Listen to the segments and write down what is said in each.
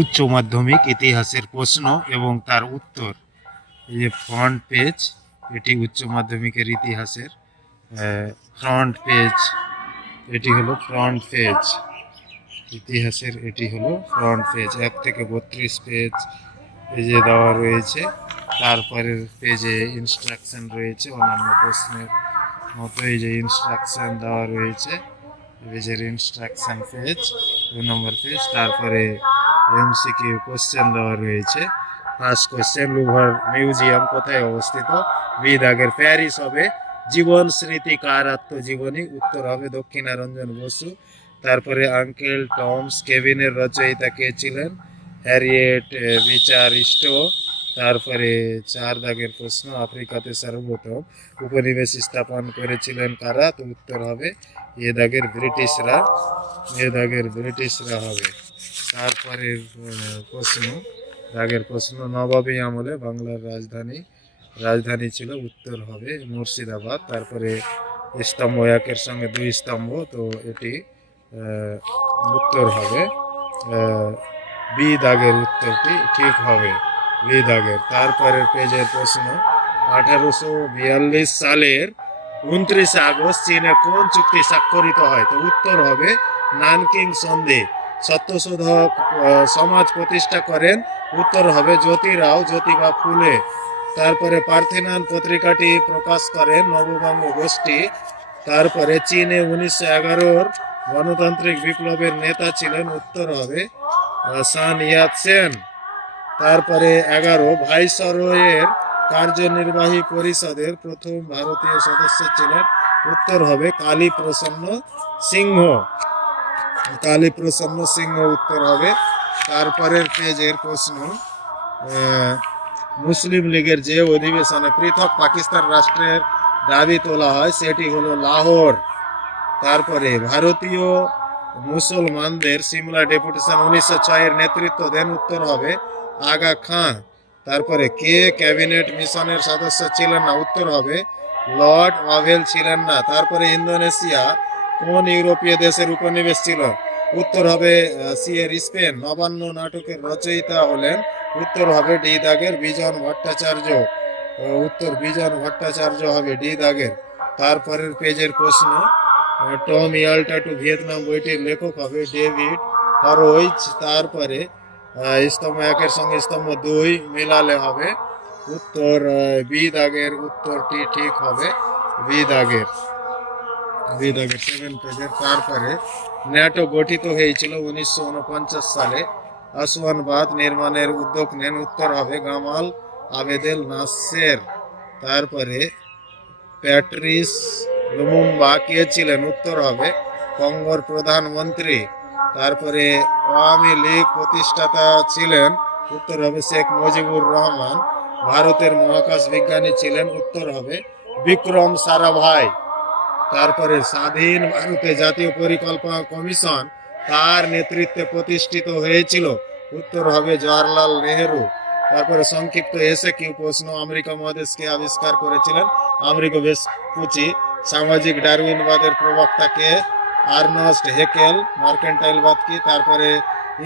উচ্চ মাধ্যমিক ইতিহাসের প্রশ্ন এবং তার উত্তর। এই যে ফ্রন্ট পেজ, এটি উচ্চ মাধ্যমিকের ইতিহাসের ফ্রন্ট পেজ। এটি হলো ফ্রন্ট পেজ ইতিহাসের, এটি হলো ফ্রন্ট পেজ। 1 থেকে 32 পেজ এই যে দেওয়া রয়েছে। তারপরের পেজে ইনস্ট্রাকশন রয়েছে অন্যান্য প্রশ্নের মতো। এই যে ইনস্ট্রাকশন দেওয়া রয়েছে, পেজের ইনস্ট্রাকশন পেজ 2 নম্বর পেজ। তারপরে এমসিকিউ কোশ্চেন দেওয়া রয়েছে। ফার্স্ট কোশ্চেন, লুভর মিউজিয়াম কোথায় অবস্থিত? বি দাগের প্যারিস হবে। জীবন স্মৃতি কার আত্মজীবনী? উত্তর হবে দক্ষিণারঞ্জন বসু। তারপরে আঙ্কেল টমস কেবিনের রচয়িতা কে ছিলেন? হ্যারিয়েট বিচার স্টো। তারপরে 4 দাগের প্রশ্ন, আফ্রিকাতে সর্বপ্রথম উপনিবেশ স্থাপন করেছিলেন কারা? তো উত্তর হবে এ দাগের ব্রিটিশরা, এ দাগের ব্রিটিশরা হবে। তারপরে প্রশ্ন, দাগের প্রশ্ন, নবাবী আমলে বাংলার রাজধানী ছিল? উত্তর হবে মুর্শিদাবাদ। তারপরে স্তম্ভ 1-এর সঙ্গে 2 স্তম্ভ, তো এটি উত্তর হবে বি দাগের, উত্তরটি ঠিক হবে বি দাগের। তারপরের পেজের প্রশ্ন, 1842 সালের 29 আগস্ট চীনে কোন চুক্তি স্বাক্ষরিত হয়? তো উত্তর হবে নানকিং সন্ধি। সত্যশোধক সমাজ প্রতিষ্ঠা করেন? উত্তর হবে জ্যোতিরাও জ্যোতিবা ফুলে। তারপরে পার্থেনান পত্রিকাটি প্রকাশ করেন নববঙ্গ গোষ্ঠী। তারপরে চীনে 1911-র গণতান্ত্রিক বিপ্লবের নেতা ছিলেন? উত্তর হবে সান ইয়াতসেন। তারপরে 11, ভাইসরয়ের কার্যনির্বাহী পরিষদের প্রথম ভারতীয় সদস্য ছিলেন? উত্তর হবে কালী প্রসন্ন সিংহ, কালী প্রসন্ন সিংহ উত্তর হবে। তারপরের পেজের প্রশ্ন, মুসলিম লীগের যে অধিবেশনে পৃথক পাকিস্তান রাষ্ট্রের দাবি তোলা হয় সেটি হলো লাহোর। তারপরে ভারতীয় মুসলমানদের সিমলা ডেপুটেশন 1906-এর নেতৃত্ব দেন? উত্তর হবে আগা খাঁ। তারপরে কে ক্যাবিনেট মিশনের সদস্য ছিলেন না? উত্তর হবে লর্ড ওভেল ছিলেন না। তারপরে ইন্দোনেশিয়া কোন ইউরোপীয় দেশের উপনিবেশ ছিল? উত্তর হবে সিয়ের স্পেন। নবান্ন নাটকের রচয়িতা হলেন? উত্তর হবে ডি দাগের বিজন ভট্টাচার্য, উত্তর বিজন ভট্টাচার্য হবে ডি দাগের। তারপরের পেজের প্রশ্ন, টম ইয়াল্টা টু ভিয়েতনাম বইটির লেখক হবে ডেভিড হরোইচ। তারপরে স্তম্ভ 1-এর সঙ্গে স্তম্ভ 2 মেলালে হবে উত্তর বি দাগের, উত্তরটি ঠিক হবে বি দাগের, বি দাগের 7 পেজের। তারপরে ন্যাটো গঠিত হয়েছিল 1949 সালে। আসওয়ান বাঁধ নির্মাণের উদ্যোগ নেন? উত্তর হবে গামাল আবেদেল নাসের। তারপরে প্যাট্রিস লুমুম্বা কে ছিলেন? উত্তর হবে কঙ্গোর প্রধানমন্ত্রী। তারপরে আওয়ামী লীগ প্রতিষ্ঠাতা ছিলেন? উত্তর হবে শেখ মুজিবুর রহমান। ভারতের মহাকাশ বিজ্ঞানী ছিলেন? উত্তর হবে বিক্রম সারাভাই। তারপরে স্বাধীন ভারতে জাতীয় পরিকল্পনা কমিশন কার নেতৃত্বে প্রতিষ্ঠিত হয়েছিল? উত্তর হবে জওয়াহরলাল নেহেরু। তারপরে সংক্ষিপ্ত এসে কিউ প্রশ্ন, আমেরিকা মহাদেশকে আবিষ্কার করেছিলেন? America Vespucci. সামাজিক ডারউইনবাদের প্রবক্তা কে? Ernst Haeckel. মার্কেন্টাইলবাদ কি? তারপরে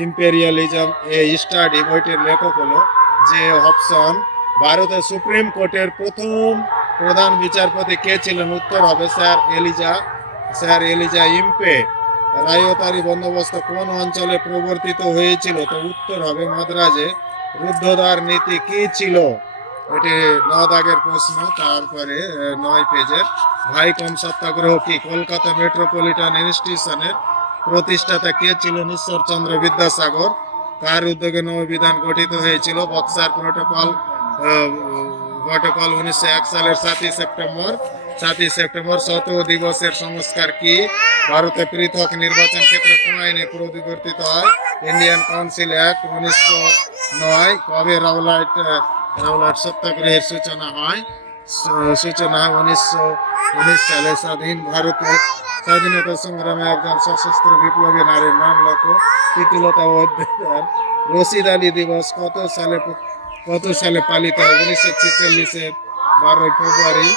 ইম্পেরিয়ালিজম এ স্টাডি বইটির লেখক হলো জে হবসন। ভারতের সুপ্রিম কোর্টের প্রথম প্রধান বিচারপতি কে ছিলেন? উত্তর হবে স্যার এলিজা ইম্পে। রায়তারি বন্দোবস্ত কোন অঞ্চলে প্রবর্তিত হয়েছিল? তো উত্তর হবে মাদ্রাজে। রুদ্ধদ্বার নীতি কি ছিল? এটি 9 দাগের প্রশ্ন। তারপরে 9 পেজের, ভাইকম সত্যাগ্রহ কি? কলকাতা মেট্রোপলিটন ইনস্টিটিউশনের প্রতিষ্ঠাতা কে ছিলেন? ঈশ্বরচন্দ্র বিদ্যাসাগর। কার উদ্যোগে নববিধান গঠিত হয়েছিল? বক্সার প্রটোকল 1901 সালের 7 সেপ্টেম্বর। 7 দিবসের সংস্কার কি? ভারতে পৃথক নির্বাচন ক্ষেত্রে কোন আইনে পরিবর্তিত হয়? Indian council act 1909। কবে রাওলাট সত্যাগ্রহের সূচনা হয়? 1919 সালে। স্বাধীন ভারতের স্বাধীনতা সংগ্রামে একজন সশস্ত্র বিপ্লবী নারীর নাম লেখো। প্রীতিলতা ওয়াদ্দেদার। রশিদ আলী দিবস কত সালে পালিত হয়? 1946-এর 12 ফেব্রুয়ারি।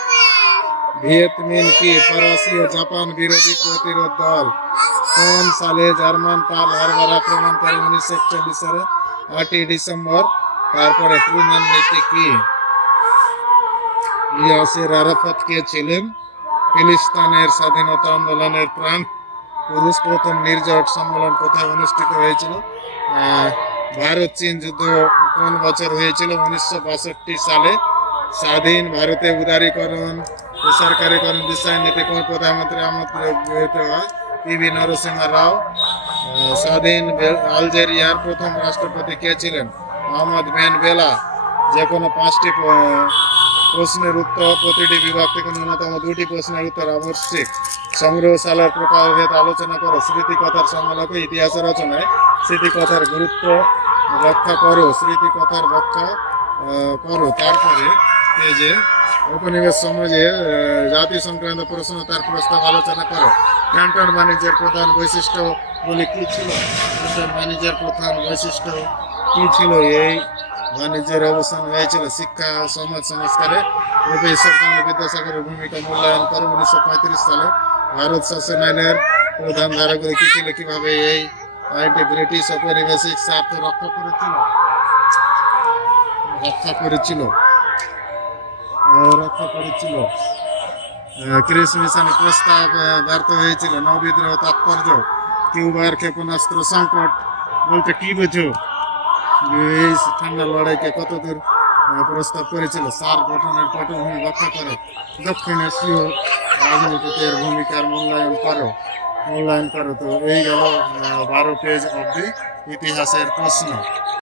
ভিয়েতমিন কি? ফরাসি ও জাপান বিরোধী প্রতিরোধ দল। কোন সালে জার্মান পার্ল হারবার আক্রমণ করে? 1941 সালে। 8ই ডিসেম্বর। তারপরে ট্রুম্যান নীতি কি? ইয়াসির আরাফাত কে ছিলেন? ফিলিস্তিনের স্বাধীনতা আন্দোলনের প্রাণ পুরুষ। প্রথম নির্জট সম্মেলন কোথায় অনুষ্ঠিত হয়েছিল? ভারত চীন যুদ্ধ কোন বছর হয়েছিল? 1962 সালে। স্বাধীন ভারতে উদারীকরণ প্রসারকারীকরণ বিষয় নীতি কোন প্রধানমন্ত্রী আমন্ত্রিত হয়? পিভি নরসিংহ রাও। স্বাধীন আলজেরিয়ার প্রথম রাষ্ট্রপতি কে ছিলেন? মোহাম্মদ বেন বেলা। যে কোনো 5টি প্রশ্নের উত্তর, প্রতিটি বিভাগ থেকে ন্যূনতম 2টি প্রশ্নের উত্তর আবশ্যিক। সংগ্রহশালার প্রকারভেদ আলোচনা করো। স্মৃতিকথার সম্মেলকে ইতিহাস রচনায় স্মৃতিকথার গুরুত্ব ব্যাখ্যা করো। স্মৃতিকথার ব্যাখ্যা করো। তারপরে এই যে উপনিবেশ সমাজে জাতি সংক্রান্ত প্রশ্ন তার প্রস্তাব আলোচনা করো। ক্যান্টন বাণিজ্যের প্রধান বৈশিষ্ট্যগুলি কি ছিল? ক্যান্টন বাণিজ্যের প্রধান বৈশিষ্ট্য কি ছিল? এই বাণিজ্যের অবস্থান হয়েছিল শিক্ষা সমাজ সংস্কারে। রবি ঈশ্বরচন্দ্র বিদ্যাসাগরের ভূমিকা মূল্যায়ন করে। 1935 সালে ভারত শাসন আইনের প্রধান ধারাগুলি কি ছিল? কিভাবে এই আইনটি ব্রিটিশ ঔপনিবেশিক স্বার্থ রক্ষা করেছিল? ক্রিস মিশনের প্রস্তাব ব্যর্থ হয়েছিল। নৌবিদ্রোহ তাৎপর্য। কিউবার ক্ষেপণাস্ত্র সংকট বলতে কি বোঝো? এই ঠান্ডা লড়াইকে কতদূর প্রস্তাব করেছিল? সার গঠনের পটভূমি ব্যাখ্যা করে। দক্ষিণ এশীয় রাজনীতিতে ভূমিকার মূল্যায়ন করো। তো এই গেল 12 পেজ অব্দি ইতিহাসের প্রশ্ন।